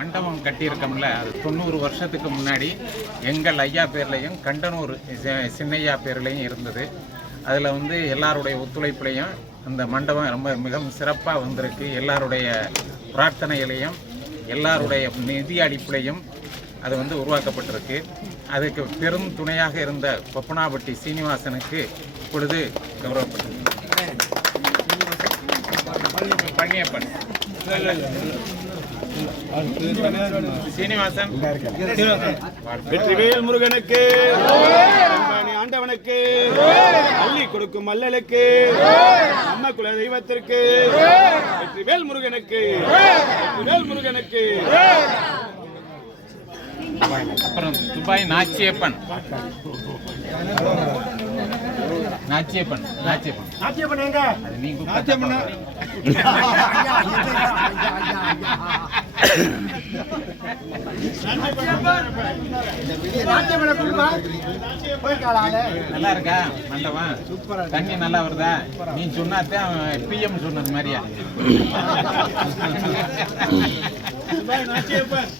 மண்டபம் கட்டியிருக்கோம்ல அது தொண்ணூறு வருஷத்துக்கு முன்னாடி எங்கள் ஐயா பேர்லையும் கண்டனூர் சின்னையா பேர்லையும் இருந்தது. அதில் வந்து எல்லாருடைய ஒத்துழைப்புலையும் அந்த மண்டபம் ரொம்ப மிகவும் சிறப்பாக வந்திருக்கு. எல்லாருடைய பிரார்த்தனைகளையும் எல்லாருடைய நிதி அடிப்படையும் அது வந்து உருவாக்கப்பட்டிருக்கு. அதுக்கு பெரும் துணையாக இருந்த கொப்பனாபட்டி சீனிவாசனுக்கு இப்பொழுது கௌரவப்பட்டிருக்கு பழனியப்பன் சீனிவாசன் வெற்றிவேல் முருகனுக்கு ஆண்டவனுக்கு அள்ளி கொடுக்கும் மல்லலுக்கு அம்ம குல தெய்வத்திற்கு வெற்றிவேல் முருகனுக்கு வெற்றிவேல் முருகனுக்கு. அப்புறம் துபாய் நாச்சியப்பன். நாச்சியப்பன் நாச்சியப்பன். அது நீங்க கூப்பிட்டா நல்லா இருக்கா மண்டபம்? தண்ணி நல்லா வருதா? நீ சொன்னாத்தே அவன் பிஎம் சொன்னது மாதிரியா.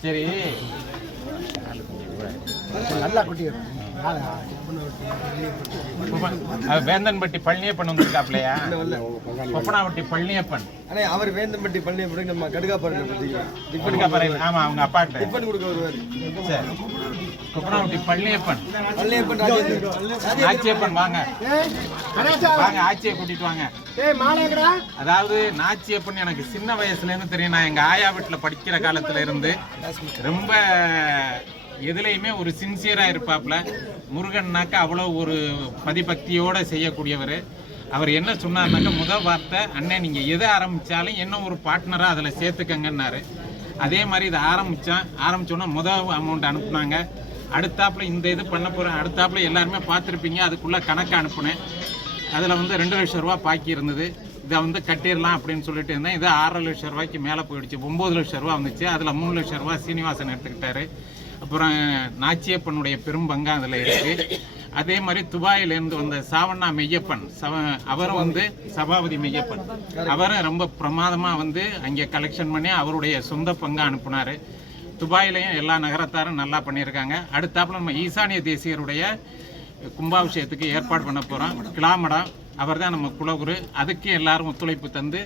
சரி. அவன் வேந்தன்பட்டி பழனியப்பன் வந்திருக்காப்லையா? கொப்பனாவட்டி பழனியப்பன். அண்ணே அவர் வேந்தம்பட்டி பள்ளி பிறகு நம்ம கடுகாப்பாறை பார்த்தீங்களா கொடுக்காப்பறையில் ஆமா அவங்க அப்பா கிட்ட டிஃபன் கொடுக்க வருவார். சரி. கொப்பனாவட்டி பள்ளியப்பன். ராஜேந்திரன். ஆச்சியப்பன் வாங்க. வாங்க ஆச்சியை கூட்டிட்டு வாங்க. அதாவது நாச்சியப்பன் எனக்கு சின்ன வயசுல இருந்து தெரியும். நான் எங்க ஆயா வீட்டுல படிக்கிற காலத்துல இருந்து ரொம்ப எதுலையுமே ஒரு சின்சியரா இருப்பாப்ல முருகன்னாக்க அவ்வளவு ஒரு பதிபக்தியோட செய்யக்கூடியவர். அவர் என்ன சொன்னார்னாக்க முதல் வார்த்தை அண்ணன் நீங்க எதை ஆரம்பிச்சாலும் என்ன ஒரு பார்ட்னரா அதுல சேர்த்துக்கங்கன்னாரு. அதே மாதிரி இதை ஆரம்பித்தான் ஆரம்பித்தோன்னே முதல் அமௌண்ட் அனுப்புனாங்க. அடுத்தாப்புல இந்த இது பண்ண போகிறேன் அடுத்தாப்புல எல்லாருமே பார்த்துருப்பீங்க. அதுக்குள்ளே கணக்கு அனுப்புனேன். அதில் வந்து ரெண்டு லட்ச ரூபா பாக்கி இருந்தது. இதை வந்து கட்டிடலாம் அப்படின்னு சொல்லிட்டு இருந்தேன். இது ஆறரை லட்ச ரூபாய்க்கு மேலே போயிடுச்சு. ஒம்பது லட்ச ரூபா வந்துச்சு. அதில் மூணு லட்ச ரூபா சீனிவாசன் எடுத்துக்கிட்டாரு. அப்புறம் நாச்சியப்பனுடைய பெரும் பங்கம் அதில் இருக்குது அதே மாதிரி துபாயிலேருந்து வந்த சாவண்ணா மெய்யப்பன். சவ அவரும் வந்து சபாபதி மெய்யப்பன். அவரும் ரொம்ப பிரமாதமாக வந்து அங்கே கலெக்ஷன் பண்ணி அவருடைய சொந்த பங்காக அனுப்புனார். துபாயிலையும் எல்லா நகரத்தாரும் நல்லா பண்ணியிருக்காங்க. அடுத்தாப்புல நம்ம ஈசானிய தேசியருடைய கும்பாபிஷேகத்துக்கு ஏற்பாடு பண்ண போகிறோம் கிளாமடம் அவர் தான் நம்ம குலகுரு. அதுக்கு எல்லாரும் ஒத்துழைப்பு தந்து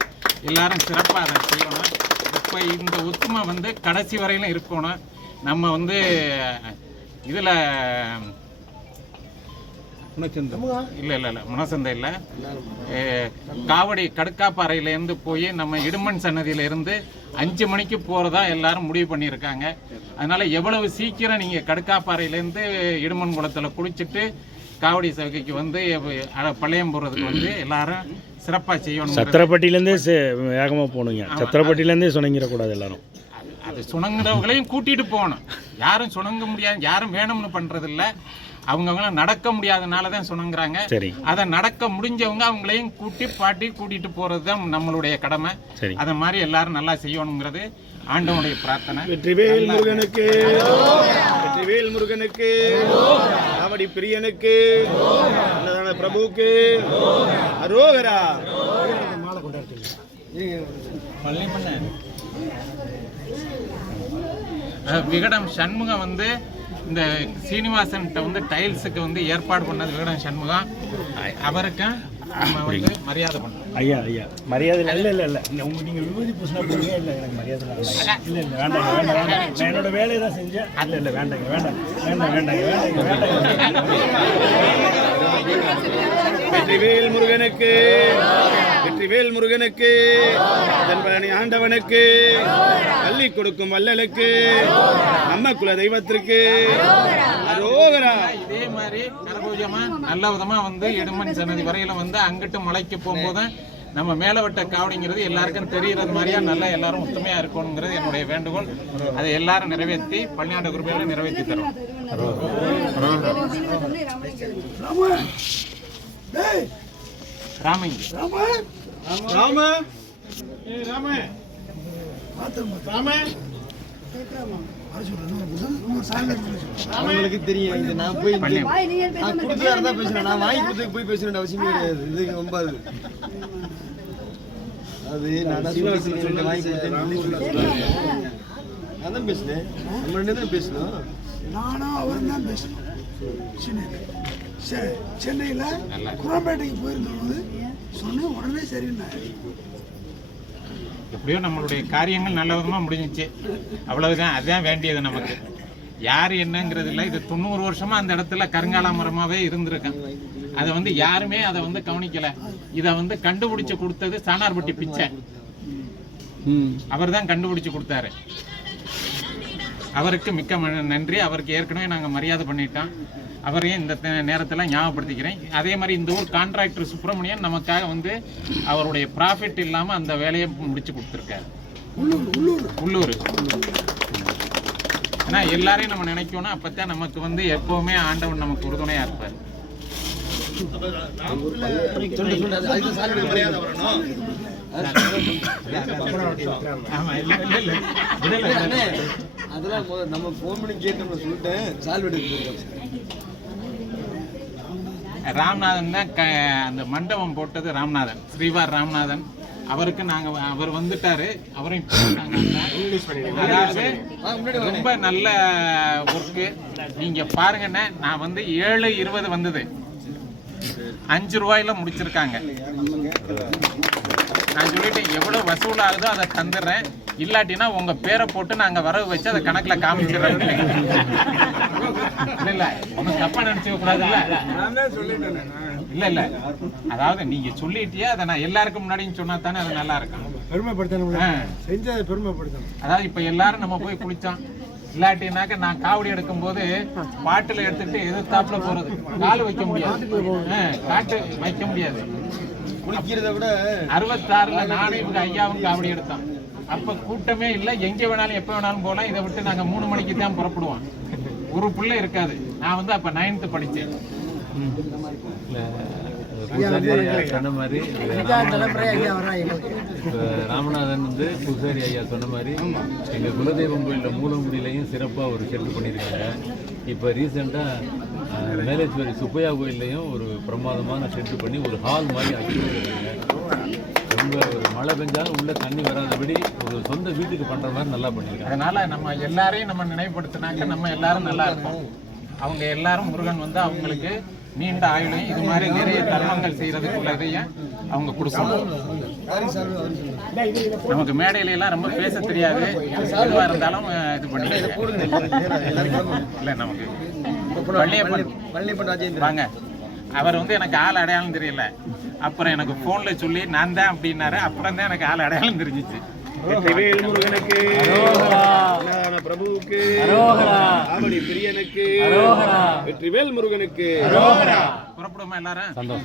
எல்லாரும் சிறப்பாக அதை செய்யணும். இப்போ இந்த ஒத்துமை வந்து கடைசி வரையிலும் இருக்கணும். நம்ம வந்து இதில் இல்லை இல்லை இல்லை முனசந்தை இல்லை. காவடி கடுக்காப்பாறையிலேருந்து போய் நம்ம இடுமன் சன்னதியில இருந்து அஞ்சு மணிக்கு போகிறதா எல்லாரும் முடிவு பண்ணியிருக்காங்க. அதனால எவ்வளவு சீக்கிரம் நீங்கள் கடுக்காப்பாறையிலேருந்து இடுமன் குளத்தில் குளிச்சுட்டு காவடி சவுகைக்கு வந்து பழையம் போகிறதுக்கு வந்து எல்லாரும் சிறப்பாக செய்யணும் சத்திரப்பட்டியிலேருந்தே வேகமாக போகணுங்க. சத்திரப்பட்டியிலேருந்தே சுணங்கிடக்கூடாது எல்லாரும். அது- அது சுணங்குறவங்களையும் கூட்டிட்டு போகணும். யாரும் சுணங்க முடியாது யாரும் வேணும்னு பண்றதில்ல. அவங்கவுங்கள நடக்க முடியாதனால தான் சுணங்குறாங்க சரி. அதை நடக்க முடிஞ்சவங்க அவங்களையும் கூட்டி பாட்டி கூட்டிட்டு போறது தான் நம்மளுடைய கடமை. சரி. அதை மாதிரி எல்லாரும் நல்லா செய்யணுங்கிறது ஆண்டவனுடைய பிரார்த்தனை. வெற்றிவேல் முருகனுக்கு. வெற்றிவேல் முருகனுக்கு. காவடி பிரியனுக்கு. அன்னதான பிரபுவுக்கு. அரோகரா. அஹ் விகடம் சண்முகம் வந்து இந்த சீனிவாசன்கிட்ட வந்து டைல்ஸுக்கு வந்து ஏற்பாடு பண்ணது விகடம் சண்முகம் அவருக்கும் நம்ம வந்து மரியாதை பண்ணணும். ஐயா ஐயா. மரியாதை இல்லை இல்லை இல்லை. இல்லை நீங்கள் விபூதி பூசினா போடுங்க இல்லை எனக்கு மரியாதை இல்லை. இல்லை இல்லை வேண்டாங்க வேண்டாம் வேண்டாம் நான் என்னோட வேலையை தான் செஞ்சேன். இல்லை இல்லை வேண்டாங்க வேண்டாம் வேண்டாம் வேண்டாங்க வேண்டாங்க வேண்டாங்க. வெற்றிவேல் முருகனுக்கு. வெற்றிவேல் முருகனுக்கு. தென்பழனி ஆண்டவனுக்கு. பள்ளி கொடுக்கும் வள்ளலுக்கு. நம்ம குல தெய்வத்திற்கு. அரோகரா. இதே மாதிரி கரபூஜமா நல்ல விதமா வந்து இடுமன் சன்னதி வரையில வந்து அங்கிட்டு மலைக்கு போகும்போது நம்ம மேலவட்ட காவடிங்கிறது எல்லாருக்கும் தெரியறது மாதிரியா நல்லா எல்லாரும் ஒத்துமையா இருக்கணுங்கிறது என்னுடைய வேண்டுகோள். அதை எல்லாரும் நிறைவேற்றி பள்ளியாண்ட குருபையில நிறைவேற்றி தரும் ராமங்க ராம ஏ ராம ராம அவங்களுக்கு தெரியும் இது நான் போய் பள்ளி நான் கொடுத்து இருந்தா பேசுறேன். நான் வாங்கி கொடுத்து போய் பேச வேண்டிய அவசியமே கிடையாது. இது ரொம்ப அது அது நான் தான் வாங்கி சொல்லுவேன். நான் தான் பேசினேன். நம்ம ரெண்டு தான் பேசணும். நானும் அவரும் தான் பேசணும். சென்னையில் குரம்பேட்டைக்கு போயிருந்தபோது சொன்னேன் உடனே சரின்னாரு. எப்படியோ நம்மளுடைய காரியங்கள் நல்ல விதமா முடிஞ்சிச்சு. அவ்வளவுதான் அதுதான் வேண்டியது நமக்கு. யார் என்னங்கிறது இல்லை இது தொண்ணூறு வருஷமா அந்த இடத்துல கருங்கால மரமாவே இருந்திருக்கேன் அதை வந்து யாருமே அதை வந்து கவனிக்கல. இதை வந்து கண்டுபிடிச்சு கொடுத்தது சானார்பட்டி பிச்சை. அவர் தான் கண்டுபிடிச்சு கொடுத்தாரு. அவருக்கு மிக்க நன்றி. அவருக்கு ஏற்கனவே நாங்கள் மரியாதை பண்ணிட்டோம். அவரையும் இந்த நேரத்தில் ஞாபகப்படுத்திக்கிறேன். அதே மாதிரி இந்த ஊர் கான்ட்ராக்டர் சுப்பிரமணியன் நமக்காக வந்து அவருடைய ப்ராஃபிட் இல்லாமல் அந்த வேலையை முடிச்சு கொடுத்துருக்காரு. உள்ளூர். ஏன்னா எல்லாரையும் நம்ம நினைக்கணும் அப்பத்தான் நமக்கு வந்து எப்பவுமே ஆண்டவன் நமக்கு உறுதுணையாக இருப்பார். சொல்லு ஆமா இல்ல இல்ல இல்ல. அதெல்லாம் நம்ம ஃபோன் பண்ணி கேட்கணும்னு சொல்லிட்டேன். சால்வ் எடுக்க ராமநாதன் தான் க அந்த மண்டபம் போட்டது ராமநாதன். ஸ்ரீவார் ராமநாதன். அவருக்கு நாங்க அவர் வந்துட்டாரு. அவரையும் அதாவது ரொம்ப நல்ல ஒர்க்கு நீங்க பாருங்கண்ணே நான் வந்து ஏழு இருபது வந்தது. அஞ்சு ரூபாயில முடிச்சிருக்காங்க. நான் சொல்லிட்டேன் எவ்வளவு வசூல் ஆகுதோ அதை தந்துடுறேன். இல்லாட்டினா உங்க பேரை போட்டு நாங்க வரவு வச்சு அதை கணக்குல காமிச்சிடுறோம். இல்ல இல்ல. ஒன்னும் தப்பா நினைச்சுக்க கூடாதுல்ல இல்ல. இல்ல அதாவது நீங்க சொல்லிட்டியே அதை நான் எல்லாருக்கும் முன்னாடியும் சொன்னா தானே அது நல்லா இருக்கும். பெருமைப்படுத்தணும் ஆ. செஞ்சதை பெருமைப்படுத்தணும். அதாவது இப்ப எல்லாரும் நம்ம போய் குளிச்சோம். இல்லாட்டினாக்க நான் காவடி எடுக்கும்போது பாட்டுல எடுத்துட்டு எதிர்த்தாப்புல போறது. கால் வைக்க முடியாது. காட்டு வைக்க முடியாது. குளிக்கிறத விட அறுபத்தாறுல நானும் இவங்க ஐயாவும் காவடி எடுத்தோம். அப்ப கூட்டமே இல்லை. எங்க வேணாலும் எப்ப வேணாலும் போகலாம் இதை விட்டு நாங்க மூணு மணிக்கு தான் புறப்படுவோம். ஒரு பிள்ளை இருக்காது. நான் வந்து அப்ப நைன்த்து படித்தேன் ஐயா சொன்ன மாதிரி ராமநாதன் வந்து பூசாரி ஐயா சொன்ன மாதிரி எங்கள் குலதெய்வம் கோயிலில் மூலமுடியிலையும் சிறப்பாக ஒரு ஷெல்டர் பண்ணியிருக்காங்க. இப்போ ரீசெண்டாக மேலேஸ்வரி சுப்பையா கோயில்லையும் ஒரு பிரமாதமான செட்டு பண்ணி ஒரு ஹால் மாதிரி ஆக்கி ரொம்ப ஒரு மழை பெஞ்சாலும் உள்ள தண்ணி வராதபடி ஒரு சொந்த வீட்டுக்கு பண்ற மாதிரி நல்லா பண்ணியிருக்காங்க அதனால நம்ம எல்லாரையும் நம்ம நினைவுபடுத்தினாக்க நம்ம எல்லாரும் நல்லா இருப்போம். அவங்க எல்லாரும் முருகன் வந்து அவங்களுக்கு நீண்ட ஆயுளையும் இது மாதிரி நிறைய தர்மங்கள் செய்யறதுக்குள்ளதையும் அவங்க கொடுக்கணும். நமக்கு மேடையில எல்லாம் ரொம்ப பேச தெரியாது. எதுவா இருந்தாலும் இது பண்ணிக்கலாம் இல்ல நமக்கு ராஜேந்திரன். வாங்க. அவர் வந்து எனக்கு ஆள் அடையாளம் தெரியல. அப்புறம் எனக்கு போன்ல சொல்லி நான் தான் அப்படின்னாரு. அப்புறம் தான் எனக்கு ஆள் அடையாளம் தெரிஞ்சிச்சு. வெற்றிவேல் முருகனுக்கு பிரபுவுக்கு பிரியனுக்கு வெற்றிவேல் முருகனுக்கு புறப்படுமா எல்லாரும்? சந்தோஷம்.